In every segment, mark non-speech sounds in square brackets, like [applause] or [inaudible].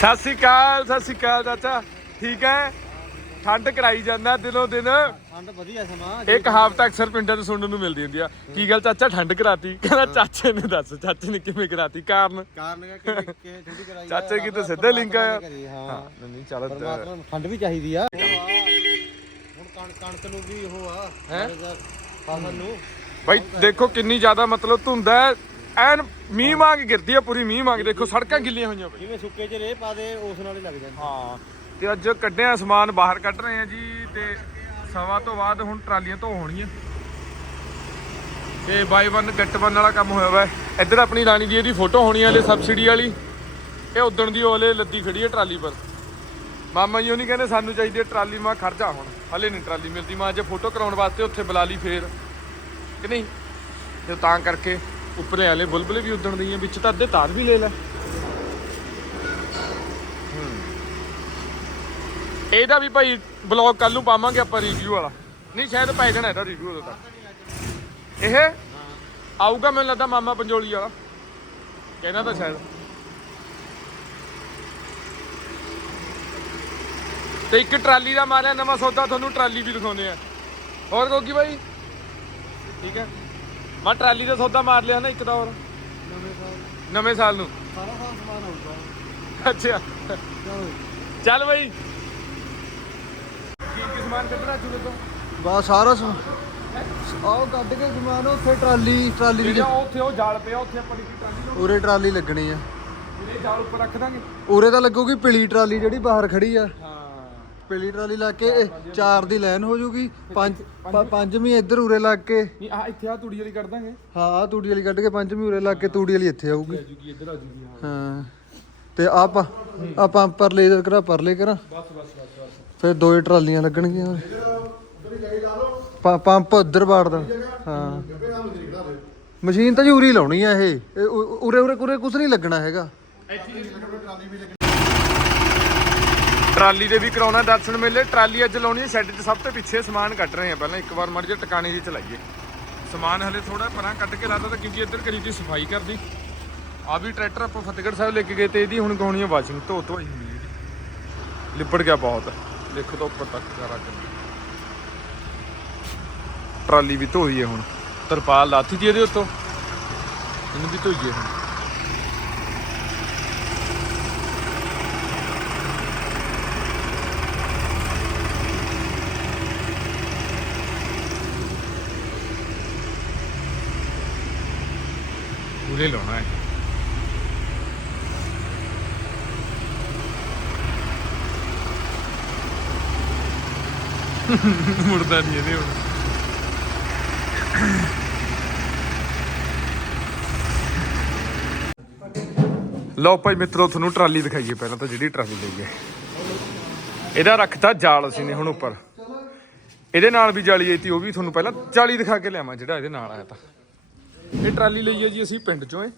ਸਤਿ ਸ਼੍ਰੀ ਅਕਾਲ ਸਤਿ ਸ਼੍ਰੀ ਅਕਾਲ ਚਾਚਾ। ਠੀਕ ਹੈ? ਠੰਡ ਕਰਾਈ ਜਾਂਦਾ ਦਿਨੋਂ ਦਿਨ। ਠੰਡ ਵਧੀਆ ਸਮਾਂ ਇਹ ਕਹਾਵਤ ਅਕਸਰ ਪਿੰਡਾਂ 'ਚ ਸੁਣਨ ਨੂੰ ਮਿਲਦੀ ਹੁੰਦੀ ਆ। ਕੀ ਗੱਲ ਚਾਚਾ ਠੰਡ ਕਰਾਤੀ? ਕਹਿੰਦਾ ਚਾਚੇ ਨੇ ਦੱਸ ਚਾਚੇ ਨੇ ਕਿਵੇਂ ਕਰਾਤੀ? ਕਾਰਨ? ਕਾਰਨ ਕਿ ਕਿ ਕਿ ਠੰਡੀ ਕਰਾਈ ਆ, ਚਾਚੇ ਕੀ ਤਾਂ ਸਿੱਧਾ ਲਿੰਕ ਆ। ਪਰਮਾਤਮਾ ਨੇ ਕਰੀ, ਹਾਂ। ਹਾਂ ਨਹੀਂ ਚੱਲ ਪਰਮਾਤਮਾ ਨੂੰ ਠੰਡ ਵੀ ਚਾਹੀਦੀ ਆ। ਹੁਣ ਕਣ ਕਣਕ ਨੂੰ ਵੀ ਉਹ ਆ ਹੈਂ? ਫਸਲ ਨੂੰ। ਬਾਈ ਦੇਖੋ ਕਿੰਨੀ ਜ਼ਿਆਦਾ ਮਤਲਬ ਧੁੰਦ ਹੈ। ਐਨ ਮੀਂਹ ਮੰਗ ਗਿਰਦੀ ਆ ਪੂਰੀ ਮੀਂਹ ਮੰਗ ਦੇਖੋ ਸੜਕਾਂ ਗਿੱਲੀਆਂ ਹੋਈਆਂ ਬਈ ਜਿਵੇਂ ਸੁੱਕੇ ਚ ਰੇਹ ਪਾ ਦੇ ਉਸ ਨਾਲ ਹੀ ਲੱਗ ਜਾਂਦਾ। ਹਾਂ ਤੇ ਅੱਜ ਕੱਢਿਆ ਸਮਾਨ ਬਾਹਰ ਕੱਢ ਰਹੇ ਆ ਜੀ ਤੇ ਸਵਾ ਤੋਂ ਬਾਅਦ ਹੁਣ ਟਰਾਲੀਆਂ ਧੋ ਹੋਣੀਆਂ। ਤੇ ਬਾਈ ਵਨ ਗੱਟ ਵਨ ਵਾਲਾ ਕੰਮ ਹੋਇਆ ਵਾ। ਇੱਧਰ ਆਪਣੀ ਰਾਣੀ ਦੀ ਇਹਦੀ ਫੋਟੋ ਹੋਣੀ ਵਾਲੇ ਸਬਸਿਡੀ ਵਾਲੀ। ਇਹ ਉਦਣ ਦੀ ਉਹਲੇ ਲੱਦੀ ਖੜੀ ਹੈ ਟਰਾਲੀ ਪਰ। ਮਾਮਾ ਜੀ ਉਹ ਨਹੀਂ ਕਹਿੰਦੇ ਸਾਨੂੰ ਚਾਹੀਦੀ ਟਰਾਲੀ। ਮਾ ਖਰਚਾ ਹੁਣ। ਹਲੇ ਨਹੀਂ ਟਰਾਲੀ ਮਿਲਦੀ। ਮੈਂ ਅੱਜ ਫੋਟੋ ਕਰਾਉਣ ਵਾਸਤੇ ਉੱਥੇ ਬੁਲਾ ਲਈ ਫੇਰ। ਕਿ ਨਹੀਂ? ਤੇ ਤਾਂ ਕਰਕੇ ਉੱਪਰੇ ਵਾਲੇ ਬੁਲਬੁਲੇ ਵੀ ਉਦਣ ਦੀਆਂ ਵਿੱਚ ਤਾਂ ਅੱਧੇ ਤਾਰ ਵੀ ਲੈ ਲੈ। ਇਹਦਾ ਵੀ ਭਾਈ ਬਲੌਗ ਕੱਲ ਨੂੰ ਪਾਵਾਂਗੇ ਆਪਾਂ ਰਿਵਿਊ ਵਾਲਾ। ਨਹੀਂ, ਸ਼ਾਇਦ ਪੈ ਜਾਣਾ ਇਹਦਾ ਰਿਵਿਊ ਉਦੋਂ ਤੱਕ। ਇਹ? ਆਊਗਾ ਮੈਨੂੰ ਲੱਗਦਾ ਮਾਮਾ ਪੰਜੋਲੀ ਵਾਲਾ। ਕਹਿੰਦਾ ਤਾਂ ਸ਼ਾਇਦ। ਤੇ ਇੱਕ ਟਰਾਲੀ ਦਾ ਮਾਰਿਆ, ਨਵਾਂ ਸੌਦਾ ਤੁਹਾਨੂੰ ਟਰਾਲੀ ਵੀ ਦਿਖਾਉਂਦੇ ਆ। ਹੋਰ ਕੋਕੀ ਭਾਈ ਠੀਕ ਹੈ। ਮੈਂ ਟਰਾਲੀ ਦਾ ਸੌਦਾ ਮਾਰ ਲਿਆ ਨਾ ਇੱਕ ਦਾ ਹੋਰ। ਨਵੇਂ ਸਾਲ। ਨਵੇਂ ਸਾਲ ਨੂੰ। ਸਾਰਾ ਸਾਲ ਸਮਾਨ ਹੋਊਗਾ। ਅੱਛਾ। ਚਲੋ। ਚੱਲ ਭਾਈ ਕੀ ਕੀ ਸਮਾਨ ਕੱਢਣਾ ਚੁੱਲੇ ਤੋਂ? ਬਾ ਸਾਰਾ ਆਓ ਕੱਢ ਕੇ ਸਮਾਨ ਉੱਥੇ ਟਰਾਲੀ ਟਰਾਲੀ ਦੀ ਜਿਹੜਾ ਉੱਥੇ ਉਹ ਜਾਲ ਪਿਆ ਉੱਥੇ ਆਪਾਂ ਕੀ ਟਰਾਲੀ ਨੂੰ ਉਰੇ ਟਰਾਲੀ ਲੱਗਣੀ ਆ। ਇਹ ਜਾਲ ਉੱਪਰ ਰੱਖ ਦਾਂਗੇ। ਉਰੇ ਤਾਂ ਲੱਗੂਗੀ ਪਿਲੀ ਟਰਾਲੀ ਜਿਹੜੀ ਬਾਹਰ ਖੜੀ ਆ। ਹਾਂ ਪਿਲੀ ਟਰਾਲੀ ਲਾ ਕੇ ਇਹ ਚਾਰ ਦੀ ਲਾਈਨ ਹੋ ਜੂਗੀ। ਪੰਜ ਪ- ਪੰਜਵੀਂ ਇੱਧਰ ਉਰੇ ਲੱਗ ਕੇ। ਨਹੀਂ ਆ ਇੱਥੇ ਆ ਤੂੜੀ ਵਾਲੀ ਕੱਢ ਦਾਂਗੇ। ਹਾਂ ਆਹ ਤੂੜੀ ਵਾਲੀ ਕੱਢ ਕੇ ਪੰਜਵੀਂ ਉਰੇ ਲੱਗ ਕੇ ਤੂੜੀ ਵਾਲੀ ਇੱਥੇ ਆਊਗੀ। ਆ ਜੂਗੀ ਇੱਧਰ ਆ ਜੂਗੀ ਹਾਂ। ਹਾਂ। ਤੇ ਆਪ ਆਪਾਂ ਪਰਲੇ ਇਧਰ ਕਰਾ ਪਰਲੇ ਕਰਾ। ਬਸ ਬਸ ਬਸ ਬਸ। ਫਿਰ ਦੋਏ ਟਰਾਲੀਆਂ ਲੱਗਣਗੀਆਂ। ਪ- ਪੰਪ ਉਧਰ ਬਾੜਦਾ ਹਾਂ। ਮਸ਼ੀਨ ਤਾਂ ਜੂਰੀ ਲਾਉਣੀ ਆ ਇਹ। ਇਹ ਉ- ਉਰੇ ਉਰੇ ਕੁਰੇ ਕੁਝ ਨਹੀਂ ਲੱਗਣਾ ਹੈਗਾ। ਟਰਾਲੀ ਦੇ ਵੀ ਕਰਾਉਣਾ ਦਰਸ਼ਨ ਮੇਲੇ। ਟਰਾਲੀ ਅੱਜ ਲਾਉਣੀ ਹੈ ਸ਼ੈੱਡ 'ਚ ਸਭ ਤੋਂ ਪਿੱਛੇ ਸਮਾਨ ਕੱਢ ਰਹੇ ਆ ਪਹਿਲਾਂ। ਇੱਕ ਵਾਰ ਮੜ ਜੇ ਟਿਕਾਣੇ ਦੀ ਚਲਾਈਏ। ਸਮਾਨ ਹਲੇ ਥੋੜਾ ਪਰਾਂ ਕੱਢ ਕੇ ਲਾਦਾ ਤਾਂ ਕਿਉਂਕਿ ਇੱਧਰ ਕਰੀ ਦੀ ਸਫ਼ਾਈ ਕਰਦੀ। ਆ ਵੀ ਟਰੈਕਟਰ ਆਪਾਂ ਫਤਿਹਗੜ੍ਹ ਸਾਹਿਬ ਲੈ ਕੇ ਗਏ ਤੇ ਇਹਦੀ ਹੁਣ ਗਾਉਣੀ ਆ ਵਾਸ਼ਿੰਗ। ਧੋ ਧੋਈ ਹੁੰਦੀ ਇਹਦੀ ਲਿਪੜ ਗਿਆ ਬਹੁਤ। ਦੇਖੋ ਤਾਂ ਉੱਪਰ ਤੱਕ ਸਾਰਾ ਕੰਮ ਟਰਾਲੀ ਵੀ ਧੋਈ ਹੈ ਹੁਣ। ਤਰਪਾਲ ਲਾਤੀ ਦੀ ਇਹਦੇ ਉੱਤੋਂ। ਇਹਨੂੰ ਵੀ ਧੋਈਏ ਹੁਣ। ਪੂਰੇ ਲਾਉਣਾ ਹੈ। ਮੁੜਦਾ ਨਹੀਂ ਇਹਦੇ ਹੁਣ। ਲਓ ਭਾਈ ਮਿੱਤਰੋ, ਤੁਹਾਨੂੰ ਟਰਾਲੀ ਦਿਖਾਈਏ ਪਹਿਲਾਂ ਤਾਂ ਜਿਹੜੀ ਟਰਾਲੀ ਲਈ ਹੈ। ਇਹਦਾ ਰੱਖਤਾ ਜਾਲ ਅਸੀਂ ਨੇ ਹੁਣ ਉੱਪਰ। ਇਹਦੇ ਨਾਲ ਵੀ ਜਾਲੀ ਆਈ ਤੀ, ਉਹ ਵੀ ਤੁਹਾਨੂੰ ਪਹਿਲਾਂ ਜਾਲੀ ਦਿਖਾ ਕੇ ਲਿਆਵਾਂ ਜਿਹੜਾ ਇਹਦੇ ਨਾਲ ਆਇਆ ਤਾਂ। ਇਹ ਟਰਾਲੀ ਲਈ ਹੈ ਜੀ ਅਸੀਂ ਪਿੰਡ ਚੋਂ ਏ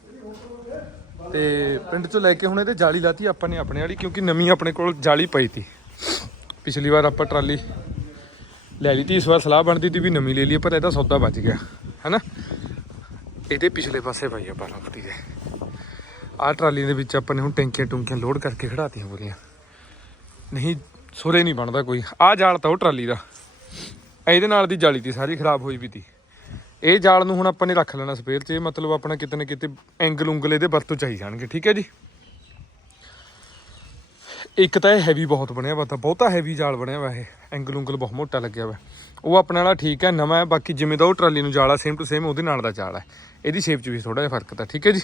ਤੇ ਪਿੰਡ ਚੋਂ ਲੈ ਕੇ ਹੁਣ ਇਹਦੇ ਜਾਲੀ ਲਾਤੀ ਆਪਾਂ ਨੇ ਆਪਣੇ ਵਾਲੀ, ਕਿਉਂਕਿ ਨਵੀਂ ਆਪਣੇ ਕੋਲ ਜਾਲੀ ਪਈ ਤੀ। ਪਿਛਲੀ ਵਾਰ ਆਪਾਂ ਟਰਾਲੀ ਲੈ ਲਈ ਤੀ, ਇਸ ਵਾਰ ਸਲਾਹ ਬਣਦੀ ਤੀ ਵੀ ਨਵੀਂ ਲੈ ਲਈਏ, ਪਰ ਇਹਦਾ ਸੌਦਾ ਬਚ ਗਿਆ, ਹੈਨਾ? ਇਹਦੇ ਪਿਛਲੇ ਪਾਸੇ ਪਾਈ ਆ 12 ਫੁੱਟੀ ਦੇ ਆਹ ਟਰਾਲੀ ਦੇ ਵਿੱਚ ਆਪਾਂ ਨੇ ਹੁਣ ਟੈਂਕੀਆਂ ਟੁੰਕੀਆਂ ਲੋਡ ਕਰਕੇ ਖੜਾਤੀਆਂ ਪੂਰੀਆਂ। ਨਹੀਂ, ਸੁਰੇ ਨਹੀਂ ਬਣਦਾ ਕੋਈ। ਆਹ ਜਾਲ ਤਾਂ ਉਹ ਟਰਾਲੀ ਦਾ। ਇਹਦੇ ਨਾਲ ਦੀ ਜਾਲੀ ਤੀ, ਸਾਰੀ ਖਰਾਬ ਹੋਈ ਵੀ ਤੀ। ਇਹ ਜਾਲ ਨੂੰ ਹੁਣ ਆਪਾਂ ਨੇ ਰੱਖ ਲੈਣਾ ਸਪੇਅਰ 'ਚ, ਇਹ ਮਤਲਬ ਆਪਣਾ ਕਿਤੇ ਨਾ ਕਿਤੇ ਐਂਗਲ ਉਂਗਲ ਇਹਦੇ ਵਰਤੋਂ ਚਾਹੀ ਜਾਣਗੇ, ਠੀਕ ਹੈ ਜੀ? ਇੱਕ ਤਾਂ ਇਹ ਹੈਵੀ ਬਹੁਤ ਬਣਿਆ ਵਾ, ਤਾਂ ਬਹੁਤਾ ਹੈਵੀ ਜਾਲ ਬਣਿਆ ਵਾ ਇਹ, ਐਂਗਲ ਉਂਗਲ ਬਹੁਤ ਮੋਟਾ ਲੱਗਿਆ ਵਾ। ਉਹ ਆਪਣੇ ਵਾਲਾ ਠੀਕ ਹੈ, ਨਵਾਂ ਹੈ, ਬਾਕੀ ਜਿਵੇਂ ਦਾ ਉਹ ਟਰਾਲੀ ਨੂੰ ਜਾਲ ਆ ਸੇਮ ਟੂ ਸੇਮ ਉਹਦੇ ਨਾਲ ਦਾ ਜਾਲ ਹੈ ਇਹਦੀ ਸ਼ੇਪ 'ਚ ਵੀ ਥੋੜਾ ਜਿਹਾ ਫ਼ਰਕ ਤਾਂ, ਠੀਕ ਹੈ ਜੀ?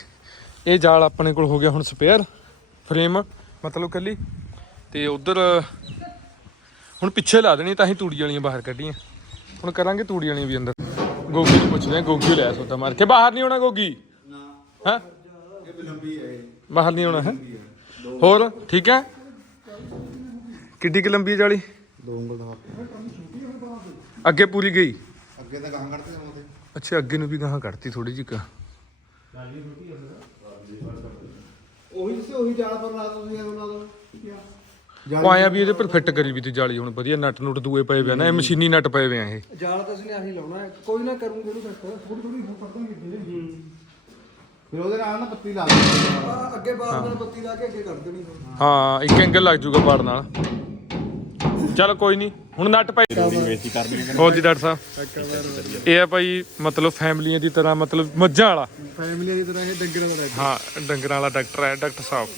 ਇਹ ਜਾਲ ਆਪਣੇ ਕੋਲ ਹੋ ਗਿਆ ਹੁਣ ਸਪੇਅਰ ਫਰੇਮ ਮਤਲਬ ਕੱਲੀ। ਤੇ ਉਧਰ, ਹੁਣ ਪਿੱਛੇ ਲਾ ਦੇਣੀ ਤਾਂ ਹੀ ਤੂੜੀ ਵਾਲੀਆਂ ਬਾਹਰ ਕੱਢੀਆਂ। ਹੁਣ ਕਰਾਂਗੇ ਤੂੜੀ ਵਾਲੀਆਂ ਵੀ ਅੰਦਰ। ਗੋਗੀ ਨੂੰ ਪੁੱਛਦੇ ਆ ਗੋਗੀ ਲਿਆ ਸੋਦਾ ਮਾਰ ਕੇ। ਬਾਹਰ ਨਹੀਂ ਆਉਣਾ ਗੋਗੀ? ਹਾਂ? ਇਹ ਲੰਬੀ ਹੈ ਬਾਹਰ ਨਹੀਂ ਆਉਣਾ ਹੈ? ਹੋਰ ਠੀਕ ਹੈ? ਕਿੱਡੀ ਕਿ ਲੰਬੀ ਹੈ ਜਾਲੀ? ਦੋ ਉਂਗਲ ਦਾ ਅੱਗੇ ਪੂਰੀ ਗਈ? ਅੱਗੇ ਤਾਂ ਗਾਂ ਕੱਢਦੇ ਨੇ ਅੱਛਾ ਅੱਗੇ ਨੂੰ ਵੀ ਗਾਹਾਂ ਕੱਢਤੀ ਥੋੜੀ ਜਿਹੀ ਕਾ। ਉਹੀ ਸੀ ਉਹੀ ਜਾਲ ਪਰ ਲਾ ਤੁਸੀਂ ਉਹਨਾਂ ਦਾ। ਉਹ ਆਇਆ ਵੀ ਇਹਦੇ ਪਰ ਫਿੱਟ ਕਰੀ ਵੀ ਤੇ ਜਾਲੀ ਹੁਣ ਵਧੀਆ ਨਟ ਨੁੱਟ ਦੂਏ ਪਏ ਵੇ ਨਾ ਇਹ ਮਸ਼ੀਨੀ ਨਟ ਪਏ ਵੇ ਆ ਇਹ। ਜਾਲ ਤਾਂ ਅਸੀਂ ਆਹੀ ਲਾਉਣਾ ਹੈ। ਕੋਈ ਨਾ ਕਰੂੰਗੇ ਉਹਨੂੰ ਕੱਟ ਥੋੜੀ ਥੋੜੀ ਕਰ ਦਾਂਗੇ ਫਿਰ ਉਹਦੇ ਨਾਲ ਨਾ ਪੱਤੀ ਲਾ ਆਹ ਅੱਗੇ ਬਾਹਰ ਨਾਲ ਬੱਤੀ ਲਾ ਕੇ ਅੱਗੇ ਕੱਢ ਦੇਣੀ ਹੁਣ। ਹਾਂ ਇੱਕ ਐਂਗਲ ਲੱਗ ਜੂਗਾ ਪਾੜ ਨਾਲ। ਚਲ ਕੋਈ ਨਹੀਂ ਹੁਣ ਨੱਟ ਪਾਈ ਹੋਰ ਜੀ ਡਾਕਟਰ ਸਾਹਿਬ? ਇਹ ਆ ਭਾਈ ਮਤਲਬ ਫੈਮਲੀਆਂ ਦੀ ਤਰ੍ਹਾਂ ਮਤਲਬ ਮੱਝਾਂ ਵਾਲਾ। ਫੈਮਿਲੀ ਦੀ ਤਰ੍ਹਾਂ ਇਹ ਡੰਗਰਾਂ ਦਾ ਹਾਂ ਡੰਗਰਾਂ ਵਾਲਾ ਡਾਕਟਰ ਹੈ ਡਾਕਟਰ ਸਾਹਿਬ।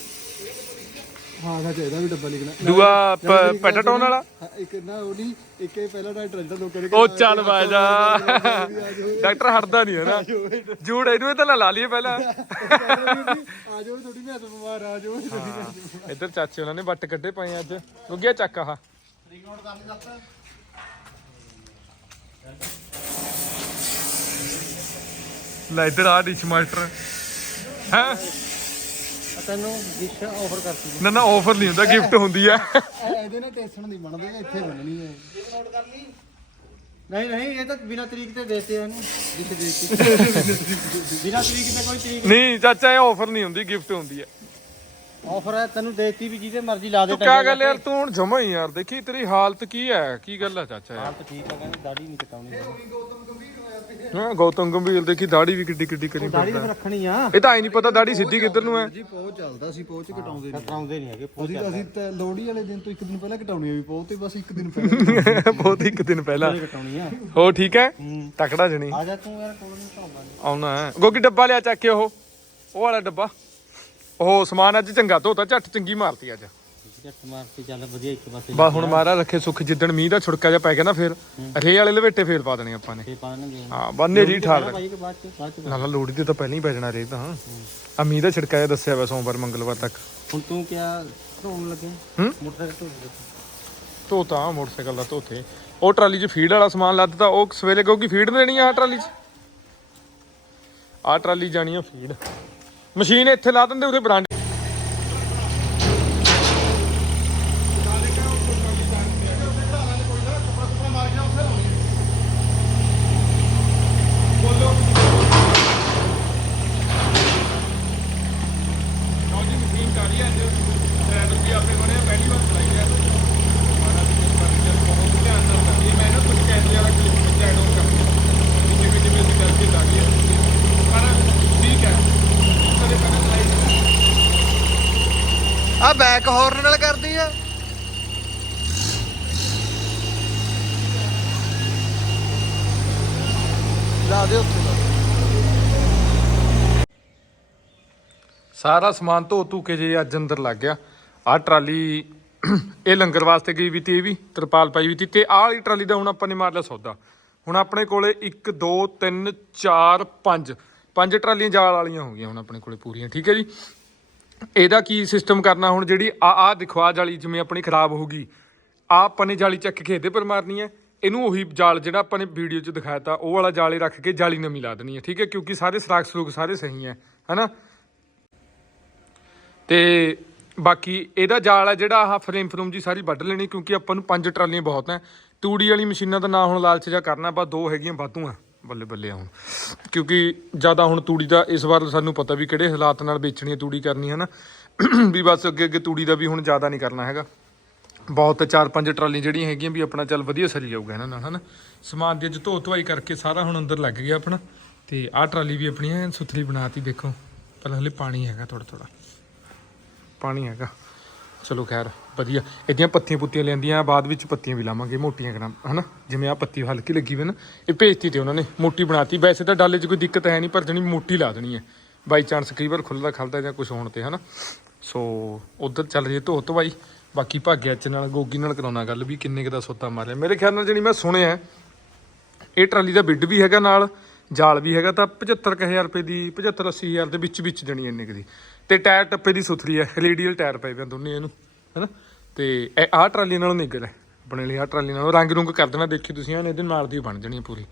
ਹਾਂ ਸੱਚ ਇਹਦਾ ਵੀ ਡੱਬਾ ਲਿਖਣਾ। ਦੂਆ ਪੈਟਾਟੋਨ ਵਾਲਾ? ਹਾਂ, ਇੱਕ ਨਾ ਉਹ ਨਹੀਂ ਇੱਕ ਇਹ ਪਹਿਲਾ ਡਾਕਟਰ ਜਿਹੜਾ ਲੋਕਾਂ ਨੇ ਉਹ ਚੱਲ ਬਾਜਾ ਡਾਕਟਰ ਹਟਦਾ ਨਹੀਂ ਹੈ ਨਾ। ਜੂੜ ਇਹਨੂੰ ਇਹ ਤਾਂ ਲਾ ਲਈਏ ਪਹਿਲਾਂ। ਆ ਜਾਓ ਥੋੜੀ ਮੈਂ ਬਿਮਾਰ ਆ ਜਾਓ ਇੱਧਰ ਚਾਚੇ ਉਹਨਾਂ ਨੇ ਵੱਟ ਕੱਢੇ ਪਏ ਅੱਜ। ਰੁਗਿਆ ਚੱਕ ਆਹ। ਲੈ ਇੱਧਰ ਆ ਡਿਸ਼ ਮਾਸਟਰ। ਹੈ? ਤੈਨੂੰ ਡਿਸ਼ ਆਫਰ ਕਰਤੀ ਨਾ ਨਾ ਆਫਰ ਨਹੀਂ ਹੁੰਦਾ ਗਿਫਟ ਹੁੰਦੀ ਆ। ਇਹਦੇ ਨਾਲ ਟੈਸਣ ਨਹੀਂ ਬਣਦੇ ਇੱਥੇ ਬਣਨੀ ਹੈ ਨਹੀਂ ਨਹੀਂ ਇਹ ਤਾਂ ਬਿਨਾ ਤਰੀਕ ਤੇ ਦੇਤੇ ਇਹਨੂੰ ਦੇਤੀ ਬਿਨਾ ਤਰੀਕ ਤੇ ਕੋਈ ਤਰੀਕ ਨਹੀਂ ਚਾਚਾ ਇਹ ਆਫਰ ਨਹੀਂ ਹੁੰਦੀ ਗਿਫਟ ਹੁੰਦੀ ਹੈ ਆਫਰ ਹੈ ਤੈਨੂੰ ਦੇਤੀ ਵੀ ਜਿਹਦੇ ਮਰਜ਼ੀ ਲਾ ਦੇ ਤੂੰ ਕਿਆ ਗੱਲ ਯਾਰ ਤੂੰ ਹੁਣ ਜਮਾ ਹੀ ਯਾਰ ਦੇਖੀ ਤੇਰੀ ਹਾਲਤ ਕੀ ਹੈ ਕੀ ਗੱਲ ਹੈ ਚਾਚਾ ਯਾਰ? ਤਾਂ ਠੀਕ ਆ ਕਹਿੰਦੇ ਦਾੜੀ ਨਹੀਂ ਕਟਾਉਣੀ ਹਾਂ ਗੌਤਮ ਗੰਭੀਰ ਦੇਖੀ ਦਾੜੀ ਵੀ ਕਿੱਡੀ ਕਿੱਡੀ ਕਰੀ ਦਾੜੀ ਤਾਂ ਰੱਖਣੀ ਆ। ਇਹ ਤਾਂ ਐ ਨਹੀਂ ਪਤਾ ਦਾੜੀ ਸਿੱਧੀ ਕਿੱਧਰ ਨੂੰ ਹੈ। ਜੀ ਪਹੁੰਚ ਚੱਲਦਾ ਸੀ ਪਹੁੰਚ ਕਟਾਉਂਦੇ ਨਹੀਂ ਕਟਾਉਂਦੇ ਨਹੀਂ ਹੈਗੇ ਅਸੀਂ ਅਸੀਂ ਤਾਂ ਲੋਹੜੀ ਵਾਲੇ ਦਿਨ ਤੋਂ ਇੱਕ ਦਿਨ ਪਹਿਲਾਂ ਕਟਾਉਣੀ ਆ ਵੀ ਪਹੁੰਚ ਤੇ ਬਸ ਇੱਕ ਦਿਨ ਪਹਿਲਾਂ ਬਹੁਤ [laughs] ਇੱਕ ਦਿਨ ਪਹਿਲਾਂ। ਕਟਾਉਣੀ ਆ। ਹੋ ਠੀਕ ਹੈ? ਤਕੜਾ ਜਣੀ। ਆ ਜਾ ਤੂੰ ਯਾਰ ਕੋਲ ਨਹੀਂ ਢਾਉਂਦਾ ਆਉਣਾ ਹੈ। ਗੋਗੀ ਡੱਬਾ ਲਿਆ ਚੱਕ ਕੇ ਉਹ। ਉਹ ਵਾਲਾ ਡੱਬਾ। ਉਹ ਸਮਾਨ ਅੱਜ ਚੰਗਾ ਧੋਤਾ ਝੱਟ ਚੰਗੀ ਮਾਰਤੀ ਅੱਜ। ਝੱਟ ਮਾਰ ਕੇ ਚੱਲ ਵਧੀਆ ਇੱਕ ਪਾਸੇ ਬਾ ਹੁਣ ਮਾਰਾ ਰੱਖੇ ਸੁੱਖ ਜਿੱਦਣ ਮੀਂਹ ਦਾ ਛੁੜਕਾ ਜਿਹਾ ਪੈ ਗਿਆ ਨਾ ਫੇਰ ਰੇ ਵਾਲੇ ਲਵੇਟੇ ਫੇਰ ਪਾ ਦੇਣੇ ਆਪਾਂ ਨੇ। ਹਾਂ ਬੰਨੇ ਜੀ ਠਾਲ ਭਾਈ ਕਿ ਬਾਅਦ ਚ ਬਾਅਦ ਚ ਨਾਲ ਲੋੜੀ ਤੇ ਤਾਂ ਪਹਿਲਾਂ ਹੀ ਪੈ ਜਾਣਾ ਰੇ ਤਾਂ ਆ ਮੀਂਹ ਦਾ ਛਿੜਕਾ ਜਿਹਾ ਦੱਸਿਆ ਵਾ ਸੋਮਵਾਰ ਮੰਗਲਵਾਰ ਤੱਕ। ਹੁਣ ਤੂੰ ਕਿਆ ਢੋਣ ਲੱਗੇ? ਹੂੰ? ਮੋਟਰਸਾਈਕਲ ਧੋਤਾ ਮੋਟਰਸਾਈਕਲ ਦਾ ਧੋਤੇ। ਉਹ ਟਰਾਲੀ 'ਚ ਫੀਡ ਵਾਲਾ ਸਮਾਨ ਲੱਦਤਾ ਉਹ ਸਵੇਰੇ ਕਿਉਂਕਿ ਫੀਡ ਦੇਣੀ ਆ ਟਰਾਲੀ 'ਚ। ਆਹ ਟਰਾਲੀ ਜਾਣੀ ਆ ਫੀਡ। ਮਸ਼ੀਨ ਇੱਥੇ ਲਾ ਦਿੰਦੇ ਉਹਦੇ ਬਰਾਂਡੇ ਮਸ਼ੀਨ ਕਾਲੀ ਅੱਜ ਡਰਾਈਵਰ ਵੀ ਆਪੇ ਬਣਿਆ ਪਹਿਲੀ ਵਾਰ ਚਲਾਈ ਹੈ ਮਾੜਾ ਜਿਹਾ ਫਰਨੀਚਰ ਬਹੁਤ ਧਿਆਨ ਨਾਲ ਕਰਦੀ ਹੈ ਮੈਂ ਨਾ ਕੁਝ ਕੈਮਰੇ ਵਾਲਾ ਕਲਿੱਪ ਵਿੱਚ ਐਡ ਆਨ ਕਰਦੀ ਹਾਂ ਜਿਵੇਂ ਜਿਵੇਂ ਅਸੀਂ ਕਰਕੇ ਲਾ ਗਏ ਪਰ ਠੀਕ ਹੈ ਕਦੇ ਪਹਿਲਾਂ ਚਲਾਈ ਆ ਬੈਕ ਹਾਰਨ ਨਾਲ ਕਰਦੀ ਆ। ਲਾ ਦੇ ਉੱਥੇ। ਸਾਰਾ ਸਮਾਨ ਧੋ ਧੂ ਕੇ ਜੇ ਅੱਜ ਅੰਦਰ ਲੱਗ ਗਿਆ। ਆਹ ਟਰਾਲੀ ਇਹ ਲੰਗਰ ਵਾਸਤੇ ਗਈ ਵੀ ਤੀ, ਇਹ ਵੀ ਤਰਪਾਲ ਪਾਈ ਵੀ ਤੀ ਤੇ ਆਹ ਵਾਲੀ ਟਰਾਲੀ ਦਾ ਹੁਣ ਆਪਾਂ ਨੇ ਮਾਰ ਲਿਆ ਸੌਦਾ। ਹੁਣ ਆਪਣੇ ਕੋਲੇ 1 2 3 4 5 ਪੰਜ ਟਰਾਲੀਆਂ ਜਾਲ ਵਾਲੀਆਂ ਹੋ ਗਈਆਂ ਹੁਣ ਆਪਣੇ ਕੋਲੇ ਪੂਰੀਆਂ, ਠੀਕ ਹੈ ਜੀ? ਇਹਦਾ ਕੀ ਸਿਸਟਮ ਕਰਨਾ ਹੁਣ ਜਿਹੜੀ ਆ ਆ ਦਿਖੋ ਆਹ ਜਾਲੀ ਜਿਵੇਂ ਆਪਣੀ ਖਰਾਬ ਹੋ ਗਈ। ਆ ਆਪਾਂ ਨੇ ਜਾਲੀ ਚੱਕ ਕੇ ਇਹਦੇ ਪਰ ਮਾਰਨੀ ਹੈ। ਇਹਨੂੰ ਉਹੀ ਜਾਲ ਜਿਹੜਾ ਆਪਾਂ ਨੇ ਵੀਡੀਓ 'ਚ ਦਿਖਾਇਆ ਤਾਂ ਉਹ ਵਾਲਾ ਜਾਲੇ ਰੱਖ ਕੇ ਜਾਲੀ ਨਵੀਂ ਲਾ ਦੇਣੀ ਹੈ, ਠੀਕ ਹੈ? ਕਿਉਂਕਿ ਸਾਰੇ ਸਰਾਖ ਸਰੂਖ ਸਾਰੇ ਸਹੀ ਹੈ, ਹਨਾ? ਤੇ ਬਾਕੀ ਇਹਦਾ ਜਾਲ ਹੈ ਜਿਹੜਾ ਆਹ ਫਰੇਮ ਫਰੂਮ ਜੀ ਸਾਰੀ ਵੱਢ ਲੈਣੀ, ਕਿਉਂਕਿ ਆਪਾਂ ਨੂੰ ਪੰਜ ਟਰਾਲੀਆਂ ਬਹੁਤ ਹੈ। ਤੂੜੀ ਵਾਲੀ ਮਸ਼ੀਨਾਂ ਦਾ ਨਾ ਹੁਣ ਲਾਲਚ ਜਾ ਕਰਨਾ, ਬਸ ਦੋ ਹੈਗੀਆਂ ਵਾਧੂ ਆ ਬੱਲੇ ਬੱਲੇ ਆਉਣ। ਕਿਉਂਕਿ ਜ਼ਿਆਦਾ ਹੁਣ ਤੂੜੀ ਦਾ ਇਸ ਵਾਰ ਸਾਨੂੰ ਪਤਾ ਵੀ ਕਿਹੜੇ ਹਾਲਾਤ ਨਾਲ ਵੇਚਣੀ ਹੈ ਤੂੜੀ ਕਰਨੀ ਹੈ ਨਾ। ਵੀ ਬਸ ਅੱਗੇ ਅੱਗੇ ਤੂੜੀ ਦਾ ਵੀ ਹੁਣ ਜ਼ਿਆਦਾ ਨਹੀਂ ਕਰਨਾ ਹੈਗਾ। ਬਹੁਤ ਚਾਰ ਪੰਜ ਟਰਾਲੀਆਂ ਜਿਹੜੀਆਂ ਹੈਗੀਆਂ ਵੀ ਆਪਣਾ ਚੱਲ ਵਧੀਆ ਸਰੀ ਜਾਊਗਾ ਇਹਨਾਂ ਨਾਲ, ਹਨਾ। ਸਮਾਨ ਦੀ ਅੱਜ ਧੋ ਧਵਾਈ ਕਰਕੇ ਸਾਰਾ ਹੁਣ ਅੰਦਰ ਲੱਗ ਗਿਆ ਆਪਣਾ। ਤੇ ਆਹ ਟਰਾਲੀ ਵੀ ਆਪਣੀ ਐਨ ਸੁਥਰੀ ਬਣਾਤੀ ਦੇਖੋ। ਪਰ ਹਲੇ ਪਾਣੀ ਹੈਗਾ ਥੋੜਾ ਥੋੜਾ ਪਾਣੀ ਹੈਗਾ। ਚਲੋ ਖੈਰ, ਵਧੀਆ। ਇਹਦੀਆਂ ਪੱਤੀਆਂ ਪੁੱਤੀਆਂ ਲੈਂਦੀਆਂ ਬਾਅਦ ਵਿੱਚ ਪੱਤੀਆਂ ਵੀ ਲਾਵਾਂਗੇ, ਮੋਟੀਆਂ ਕਰਾਂ, ਹਨਾ? ਜਿਵੇਂ ਆ ਪੱਤੀ ਹਲਕੀ ਲੱਗੀ ਵੇ ਨਾ, ਇਹ ਭੇਜਤੀ ਤੇ ਉਹਨਾਂ ਨੇ, ਮੋਟੀ ਬਣਾਤੀ। ਵੈਸੇ ਤਾਂ ਡਾਲੇ 'ਚ ਕੋਈ ਦਿੱਕਤ ਹੈ ਨਹੀਂ, ਪਰ ਜਣੀ ਮੋਟੀ ਲਾ ਦੇਣੀ ਹੈ। ਬਾਈ ਚਾਂਸ ਕਈ ਵਾਰ ਖੁੱਲਦਾ ਖਲਦਾ ਜਾਂ ਕੁਝ ਹੋਣ ਤੇ, ਹਨਾ? ਸੋ, ਉਧਰ ਚੱਲ ਜੇ ਧੋ ਧਵਾਈ ਬਾਕੀ ਭਾਗਿਆ ਚ ਨਾਲ, ਗੋਗੀ ਨਾਲ ਕਰਾਉਣਾ ਗੱਲ ਵੀ, ਕਿੰਨੇ ਕੁ ਦਾ ਸੋਤਾ ਮਾਰਿਆ। ਮੇਰੇ ਖਿਆਲ ਨਾਲ ਜਣੀ ਮੈਂ ਸੁਣਿਆ, ਇਹ ਟਰਾਲੀ ਦਾ ਬਿੱਡ ਵੀ ਹੈਗਾ ਨਾਲ, ਜਾਲ ਵੀ ਹੈਗਾ, ਤਾਂ 75000 ਰੁਪਏ ਦੀ 75 80000 ਦੇ ਵਿੱਚ ਵਿੱਚ ਜਣੀ ਇੰਨੇ ਕੁ ਦੀ। ਤੇ ਟਾਇਰ ਟੱਪੇ ਦੀ ਸੁਥਰੀ ਹੈ, ਰੇਡੀਅਲ ਟਾਇਰ ਪਏ ਪਏ ਦੋਨੇ ਇਹਨੂੰ, ਹੈਨਾ? ਤੇ ਇਹ ਆਹ ਟਰਾਲੀ ਨਾਲੋਂ ਨਿੱਗਲ ਹੈ, ਆਪਣੇ ਲਈ ਆਹ ਟਰਾਲੀ ਨਾਲ। ਰੰਗ ਰੁੰਗ ਕਰ ਦੇਣਾ, ਦੇਖੀ ਤੁਸੀਂ ਇਹਨੇ ਇਹਦੇ ਨਾਲ ਦੀ ਬਣ ਜਾਣੀ ਪੂਰੀ।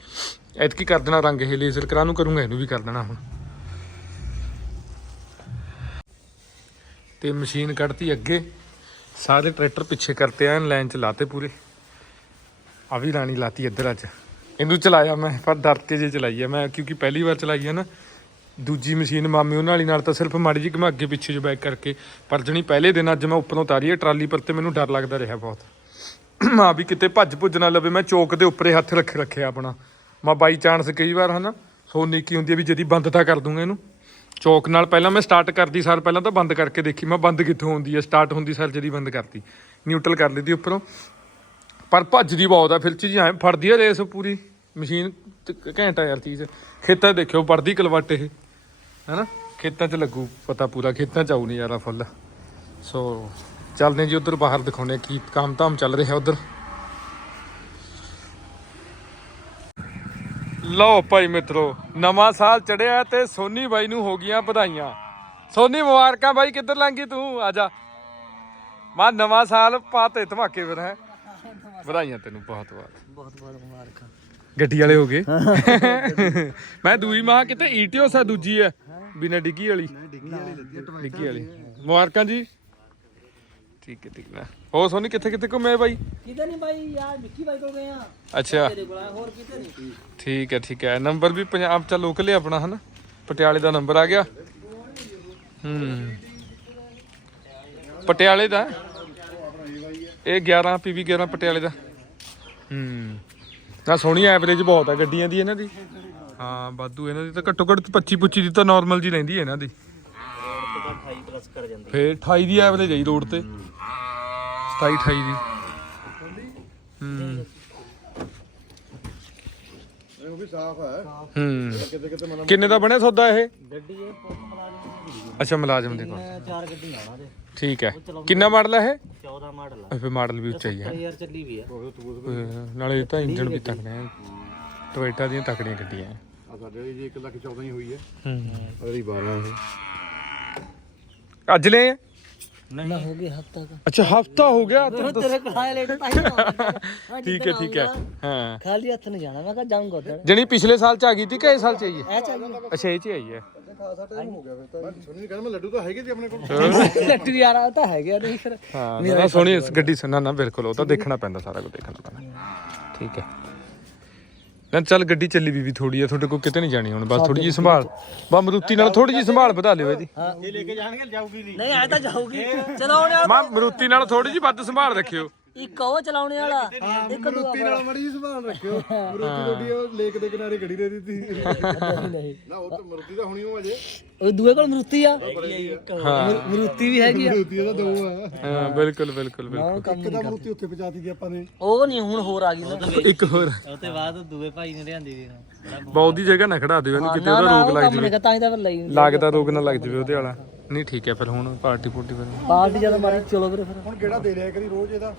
ਐਤਕੀ ਕਰ ਦੇਣਾ ਰੰਗ, ਇਹ ਲੇਜ਼ਰ ਕਰਾ ਨੂੰ ਕਰੂੰਗਾ, ਇਹਨੂੰ ਵੀ ਕਰ ਦੇਣਾ ਹੁਣ। ਤੇ ਮਸ਼ੀਨ ਕੱਢਤੀ ਅੱਗੇ, ਸਾਰੇ ਟਰੈਕਟਰ ਪਿੱਛੇ ਕਰਤੇ ਐਨ ਲਾਈਨ ਚ ਲਾਤੇ ਪੂਰੇ। ਆ ਵੀ ਰਾਣੀ ਲਾਤੀ ਇੱਧਰ ਅੱਜ। ਇਹਨੂੰ ਚਲਾਇਆ ਮੈਂ, ਪਰ ਡਰ ਕੇ ਜੇ ਚਲਾਈ ਆ ਮੈਂ, ਕਿਉਂਕਿ ਪਹਿਲੀ ਵਾਰ ਚਲਾਈ ਆ ਨਾ ਦੂਜੀ ਮਸ਼ੀਨ ਮਾਮੇ ਉਹਨਾਂ ਵਾਲੀ ਨਾਲ ਤਾਂ ਸਿਰਫ ਮਾੜੀ ਜੀ ਕਿ ਮੈਂ ਅੱਗੇ ਪਿੱਛੇ ਜੋ ਬੈਕ ਕਰਕੇ, ਪਰ ਜਣੀ ਪਹਿਲੇ ਦਿਨ ਅੱਜ ਮੈਂ ਉੱਪਰੋਂ ਉਤਾਰੀ ਹੈ ਟਰਾਲੀ ਪਰ ਤੇ ਮੈਨੂੰ ਡਰ ਲੱਗਦਾ ਰਿਹਾ ਬਹੁਤ। ਮਾਂ ਵੀ ਕਿਤੇ ਭੱਜ ਭੁੱਜ ਨਾ ਲਵੇ, ਮੈਂ ਚੌਕ ਦੇ ਉੱਪਰੇ ਹੱਥ ਰੱਖ ਰੱਖਿਆ ਆਪਣਾ। ਮੈਂ ਬਾਈ ਚਾਂਸ ਕਈ ਵਾਰ ਹਨਾ, ਸੋਨੀ ਕੀ ਹੁੰਦੀ ਹੈ ਵੀ ਜਦੀ ਬੰਦ ਤਾਂ ਕਰ ਦੂੰਗਾ ਇਹਨੂੰ। ਚੌਕ ਨਾਲ ਪਹਿਲਾਂ ਮੈਂ ਸਟਾਰਟ ਕਰਦੀ ਸਾਰ ਪਹਿਲਾਂ ਤਾਂ ਬੰਦ ਕਰਕੇ ਦੇਖੀ, ਮੈਂ ਬੰਦ ਕਿੱਥੋਂ ਹੁੰਦੀ ਹੈ ਸਟਾਰਟ ਹੁੰਦੀ ਸਾਰ ਜਦੀ ਬੰਦ ਕਰਤੀ। ਨਿਊਟਰਲ ਕਰ ਲਈ ਉੱਪਰੋਂ। ਪਰ ਭੱਜਦੀ ਬਹੁਤ ਆ ਫਿਰ ਜੀ ਐ ਫੜਦੀ ਆ ਰੇਸ ਪੂਰੀ। ਮਸ਼ੀਨ ਘੰਟਾ ਯਾਰ ਚੀਜ਼। ਖੇਤਾਂ 'ਚ ਦੇਖਿਓ ਪੜਦੀ ਕਲਵੱਟ ਇਹ। ਹੈਨਾ? ਖੇਤਾਂ 'ਚ ਲੱਗੂ ਪਤਾ ਪੂਰਾ ਖੇਤਾਂ 'ਚ ਆਉ ਨਹੀਂ ਯਾਰਾ ਫੁੱਲ। ਸੋ ਚੱਲਦੇ ਹਾਂ ਜੀ ਉਧਰ ਬਾਹਰ ਦਿਖਾਉਂਦੇ ਹਾਂ ਕੀ ਕੰਮ ਧਾਮ ਚੱਲ ਰਿਹਾ ਉਧਰ। ਲਓ ਭਾਈ ਮਿੱਤਰੋ ਨਵਾਂ ਸਾਲ ਚੜਿਆ ਤੇ ਸੋਨੀ ਬਾਈ ਨੂੰ ਹੋ ਗਈਆਂ ਵਧਾਈਆਂ। ਸੋਨੀ ਮੁਬਾਰਕਾਂ ਬਾਈ ਕਿੱਧਰ ਲੰਗੀ ਤੂੰ? ਆ ਜਾ। ਮਾ ਨਵਾਂ ਸਾਲ ਪਾਤੇ ਧਮਾਕੇ ਫਿਰ ਹੈ? ਵਧਾਈਆਂ ਤੈਨੂੰ ਬਹੁਤ ਬਹੁਤ। ਬਹੁਤ ਬਹੁਤ ਮੁਬਾਰਕਾਂ। ਗੱਡੀ ਵਾਲੇ ਹੋ ਗਏ। [laughs] ਮੈਂ ਦੂਈ ਮਾਂ ਕਿਤੇ ਈਟੀਓਸ ਆ ਦੂਜੀ ਆ ਬਿਨਾ ਡਿੱਗੀ ਵਾਲੀ? ਡਿੱਗੀ ਵਾਲੀ ਮੁਬਾਰਕਾਂ ਜੀ। ਠੀਕ ਹੈ ਠੀਕ ਹੈ। ਹੋ ਸੋਨੀ ਕਿੱਥੇ ਕਿੱਥੇ ਘੁੰਮੇ ਬਾਈ? ਕਿਤੇ ਨਹੀਂ ਬਾਈ ਯਾਰ ਵਿੱਕੀ ਬਾਈ ਕੋਲ ਗਏ ਆ। ਅੱਛਾ। ਤੇਰੇ ਕੋਲ ਆਏ, ਹੋਰ ਕਿਤੇ ਨਹੀਂ। ਠੀਕ ਹੈ ਠੀਕ ਹੈ। ਨੰਬਰ ਵੀ ਪੰਜਾਬ ਚ ਲੋਕਲ ਹੀ ਆਪਣਾ ਹਨਾ? ਪਟਿਆਲੇ ਦਾ ਨੰਬਰ ਆ ਗਿਆ। ਹੂੰ। ਪਟਿਆਲੇ ਦਾ? ਇਹ 11 ਪੀਵੀ 11 ਪਟਿਆਲੇ ਦਾ। ਹੂੰ। ਨਾ ਸੋਹਣੀ ਐਵਰੇਜ ਬਹੁਤ ਆ ਗੱਡੀਆਂ ਦੀ ਇਹਨਾਂ ਦੀ। ਹਾਂ ਵਾਧੂ ਇਹਨਾਂ ਦੀ ਤਾਂ ਘੱਟੋ ਘੱਟ 25 25 ਦੀ ਤਾਂ ਨਾਰਮਲ ਜੀ ਲੈਂਦੀ ਹੈ ਇਹਨਾਂ ਦੀ। 28 ਪਲੱਸ ਕਰ ਜਾਂਦੀ ਫੇਰ 28 ਦੀ ਐਵਰੇਜ ਆਈ ਰੋਡ ਤੇ। 27 28 ਦੀ। ਹੂੰ। ਉਹ ਵੀ ਸਾਫ਼ ਹੈ। ਹੂੰ ਕਿਤੇ ਕਿਤੇ ਮਨ ਕਿੰਨੇ ਦਾ ਬਣਿਆ ਸੌਦਾ ਇਹ? ਗੱਡੀ ਇਹ ਪੁਲਿਸ ਮੁਲਾਜ਼ਮ ਦੀ ਅੱਛਾ ਮੁਲਾਜ਼ਮ ਦੇ ਕੋਲ। ਮੈਂ ਚਾਰ ਗੱਡੀਆਂ ਆਉਣਾ ਦੇ ਠੀਕ ਹੈ। ਕਿੰਨਾ ਮਾਡਲ ਹੈ ਇਹ? 14 ਮਾਡਲ ਆ। ਫੇ ਮਾਡਲ ਵੀ ਉੱਚਾ ਹੀ ਹੈ। ਯਾਰ ਚੱਲੀ ਵੀ ਆ। ਅਹ ਨਾਲੇ ਇਹ ਤਾਂ ਇੰਜਨ ਵੀ ਤਕੜੇ ਹੈ। ਟੋਇਟਾ ਦੀਆਂ ਤਕੜੀਆਂ ਗੱਡੀਆਂ ਹੈ ਆ ਸਾਡੇ ਵਾਲੀ ਜੀ 1 ਲੱਖ 14 ਹੀ ਹੋਈ ਹੈ। ਹੂੰ। ਅਗਲੀ 12 ਇਹ ਅੱਜ ਲੈ ਨਹੀਂ। ਹੋ ਗਿਆ ਹਫਤਾ ਦਾ ਅੱਛਾ ਹਫਤਾ ਹੋ ਗਿਆ ਤੇ ਤੇਰੇ ਕੋਲ ਆਏ ਲੇਟ ਤਾਂ ਹੀ ਠੀਕ ਹੈ। ਠੀਕ ਹੈ ਹਾਂ। ਖਾਲੀ ਹੱਥ ਨਹੀਂ ਜਾਣਾ ਮੈਂ ਕਿਹਾ ਜਾਊਂਗਾ ਉਧਰ। ਜਣੀ ਪਿਛਲੇ ਸਾਲ ਚ ਆ ਗਈ ਸੀ ਕਿ ਇਸ ਸਾਲ ਚ ਆਈ ਹੈ? ਐ ਅੱਛਾ ਇਹ ਚ ਆਈ ਹੈ। ਹੋ ਗਿਆ ਸੁਣੀ ਨਹੀਂ ਕਹਿੰਦਾ ਮੈਂ ਲੱਡੂ ਤਾਂ ਹੈਗੇ ਸੀ ਆਪਣੇ ਕੋਲ ਲੱਟੂ ਯਾਰ ਉਹ ਤਾਂ ਹੈਗਾ ਨਹੀਂ ਫਿਰ ਹਾਂ ਨਾ, ਨਾ ਸੋਹਣੀ ਇਸ ਗੱਡੀ ਸੁਣਾ ਨਾ ਬਿਲਕੁਲ ਉਹ ਤਾਂ ਦੇਖਣਾ ਪੈਂਦਾ ਸਾਰਾ ਕੁਝ ਦੇਖਣਾ ਪੈਂਦਾ। ਠੀਕ ਹੈ। ਨਾ ਚੱਲ ਗੱਡੀ ਚੱਲੀ ਵੀ ਵੀ ਥੋੜੀ ਆ ਤੁਹਾਡੇ ਕੋਲ ਕਿਤੇ ਨਹੀਂ ਜਾਣੀ ਹੁਣ ਬਸ ਥੋੜੀ ਜੀ ਸੰਭਾਲ। ਬਸ ਮਰੂਤੀ ਨਾਲ ਥੋੜੀ ਜੀ ਸੰਭਾਲ ਵਧਾ ਲਿਓ ਇਹਦੀ। ਇਹ ਲੈ ਕੇ ਜਾਣਗੇ ਜਾਊਗੀ ਨਹੀਂ। ਨਹੀਂ ਐ ਤਾਂ ਜਾਊਗੀ। ਵਾਲਾ ਮਾਂ ਮਰੂਤੀ ਨਾਲ ਥੋੜੀ ਜੀ ਵੱਧ ਸੰਭਾਲ ਰੱਖਿਓ। ਇੱਕ ਉਹ ਚਲਾਉਣੇ ਵਾਲਾ ਇੱਕ ਦੂਆ ਮਰੂਤੀ ਨਾਲ ਮੜੀ ਜੀ ਸੰਭਾਲ ਰੱਖਿਓ। ਮਰੂਤੀ ਤੁਹਾਡੀ ਉਹ ਲੇਕ ਦੇ ਕਿਨਾਰੇ ਖੜੀ ਰਹਿੰਦੀ ਸੀ। ਨਹੀਂ ਨਾ ਉਹ ਤਾਂ ਮਰੂਤੀ ਤਾਂ ਹੋਣੀ ਉਹ ਅਜੇ। ਉਹ ਦੂਏ ਕੋਲ ਮਰੂਤੀ ਆ। ਮਰੂ- ਮਰੂਤੀ ਵੀ ਹੈਗੀ ਆ। ਮਰੂਤੀ ਦਾ ਦੋ ਆ। ਹਾਂ ਬਿਲਕੁਲ ਬਿਲਕੁਲ ਬਿਲਕੁਲ। ਇੱਕ ਤਾਂ ਮਰੂਤੀ ਉੱਥੇ ਪਹੁੰਚਾਤੀ ਸੀ ਆਪਾਂ ਨੇ। ਉਹ ਨਹੀਂ ਹੁਣ ਹੋਰ ਆ ਗਈ ਨਾ। ਇੱਕ ਹੋਰ। ਉਹ ਤੇ ਬਾਅਦ ਦੂਏ ਭਾਈ ਨੇ ਲਿਆਂਦੀ ਸੀ ਬਹੁਤ ਦੀ ਜਗ੍ਹਾ ਨਾ ਖੜਾ ਦਿਓ ਇਹਨੂੰ ਕਿਤੇ ਉਹਦਾ ਰੋਗ ਲੱਗ ਜਾਵੇ। ਤਾਂ ਹੀ ਤਾਂ ਲਈ ਲੱਗਦਾ ਰੋਗ ਨਾ ਲੱਗ ਜਾਵੇ ਉਹਦੇ ਵਾਲਾ। ਨਹੀਂ ਠੀਕ ਹੈ ਫਿਰ ਹੁਣ ਪਾਰਟੀ ਪੂਰਟੀ ਫਿਰ। ਪਾਰਟੀ ਜਦੋਂ ਮਾਰੀ ਚਲੋ ਵੀਰੇ ਫਿਰ। ਹੁਣ ਕਿਹੜਾ ਦੇ ਰਿਹਾ ਕਰੀ ਰੋਜ਼ ਇਹਦਾ?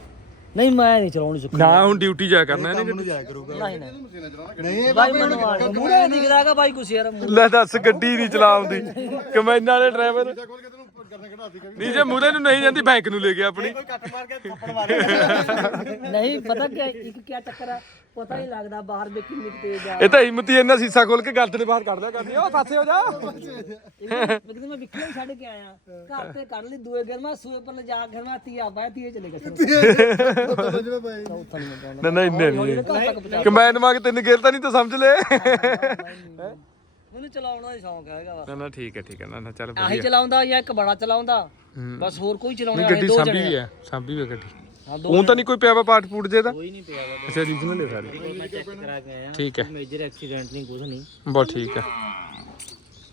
ਨਹੀਂ ਮੈਂ ਨਹੀਂ ਚਲਾਉਣੀ ਚੁੱਕ ਨਾ ਹੁਣ ਡਿਊਟੀ ਜਾ ਕਰਨਾ ਇਹਨੇ ਜਾਇਆ ਕਰੂਗਾ। ਨਹੀਂ ਨਹੀਂ। ਨਹੀਂ ਬਾਈ ਮੈਨੂੰ ਮੂਰੇ ਦਿਖਦਾਗਾ ਬਾਈ ਕੁਛ ਯਾਰ ਲੈ ਦੱਸ ਗੱਡੀ ਨਹੀਂ ਚਲਾਉਂਦੀ। ਕਮੈਨਾਂ ਵਾਲੇ ਡਰਾਈਵਰ ਨਹੀਂ ਜੇ ਮੂਰੇ ਨੂੰ ਨਹੀਂ ਜਾਂਦੀ ਬੈਂਕ ਨੂੰ ਲੈ ਗਿਆ ਆਪਣੀ। ਕੱਟ ਮਾਰ ਕੇ ਥੱਪੜ ਮਾਰ ਨਹੀਂ ਪਤਾ ਕੀ ਇੱਕ ਕੀ ਚੱਕਰ ਆ? ਪਤਾ ਨਹੀਂ ਲੱਗਦਾ ਬਾਹਰ ਦੇ ਕਿੰਨੀ ਕੁ ਤੇਜ਼ ਆ। ਇਹ ਤਾਂ ਹਿੰਮਤੀ ਇਹਨਾਂ ਸੀਸਾ ਖੋਲ ਕੇ ਦੇ ਬਾਹਰ ਕੱਢ ਲਿਆ ਕਰਦੀ ਓ ਪਾਸੇ ਹੋ ਜਾ। ਇੱਕ ਦਿਨ ਮੈਂ ਵਿਕਲੇ ਛੱਡ ਕੇ ਆਇਆ। ਘਰ ਤੇ ਕੱਢ ਲਈ ਦੂਏ ਦਿਨ ਮੈਂ ਸੂਏ ਪਰ ਲਿਜਾ ਕੇ ਮੈਂ ਤੀਆ ਪਾਇਆ ਤੀਏ ਚਲੇ ਜਿਵੇਂ ਚੌਥਾ ਨਹੀਂ ਮੈਂ ਪਾਉਣਾ ਨਾ ਨਾ ਇੰਨੇ ਨਹੀਂ। ਕਮੈਨ ਮਾਗ ਤਿੰਨ ਗੇਰ ਤਾਂ ਨਹੀਂ ਤਾਂ ਸਮਝ ਲੈ ਮੈਨੂੰ ਚਲਾਉਣ ਦਾ ਸ਼ੌਂਕ ਹੈਗਾ ਵਾ। ਨਾ ਨਾ ਠੀਕ ਹੈ ਠੀਕ ਹੈ। ਨਾ ਨਾ ਚੱਲ ਆਹੀ ਚਲਾਉਂਦਾ ਜਾਂ ਇੱਕ ਬੜਾ ਚਲਾਉਂਦਾ। ਬਸ ਹੋਰ ਕੋਈ ਚਲਾਉਣੇ ਨਹੀਂ ਗੱਡੀ ਸਾਂਭੀ ਹੈ ਸਾਂਭੀ ਹੈ ਗੱਡੀ। ਹਾਂ ਉਹ ਤਾਂ ਨਹੀਂ ਕੋਈ ਪਿਆ ਵਾ ਪਾਰਟ ਪੂਟ ਜੇ ਦਾ ਕੋਈ ਨਹੀਂ ਪਿਆ ਵਾ ਅੱਛਾ ਰੀਜਨਲ ਹੈ ਸਾਰੇ। ਮੈਂ ਚੈੱਕ ਕਰਾ ਕੇ ਆਇਆ। ਠੀਕ ਹੈ। ਮੇਜਰ ਐਕਸੀਡੈਂਟ ਨਹੀਂ ਕੁਝ ਨਹੀਂ ਬਹੁਤ ਠੀਕ ਹੈ।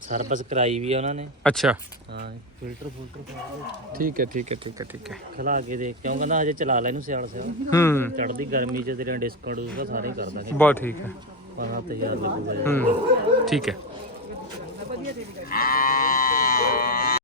ਸਰਵਿਸ ਕਰਾਈ ਵੀ ਆ ਉਹਨਾਂ ਨੇ। ਅੱਛਾ। ਹਾਂ ਫਿਲਟਰ ਫੁਲਟਰ ਠੀਕ ਹੈ ਠੀਕ ਹੈ ਠੀਕ ਹੈ ਠੀਕ ਹੈ। ਖਲਾ ਕੇ ਦੇਖ ਕਿਉਂ ਕਹਿੰਦਾ ਹਜੇ ਚਲਾ ਲੈ ਇਹਨੂੰ ਸਿਆਲ ਸਿਆਲ। ਹੂੰ। ਚੜਦੀ ਗਰਮੀ ਚ ਤੇਰਾ ਡਿਸਕਾਊਂਟ ਹੋਊਗਾ ਸਾਰੇ ਕਰ ਦਾਂਗੇ। ਬਹੁਤ ਠੀਕ ਹੈ। 5000 ਲੱਗੂਗਾ। ਹੂੰ ਠੀਕ ਹੈ।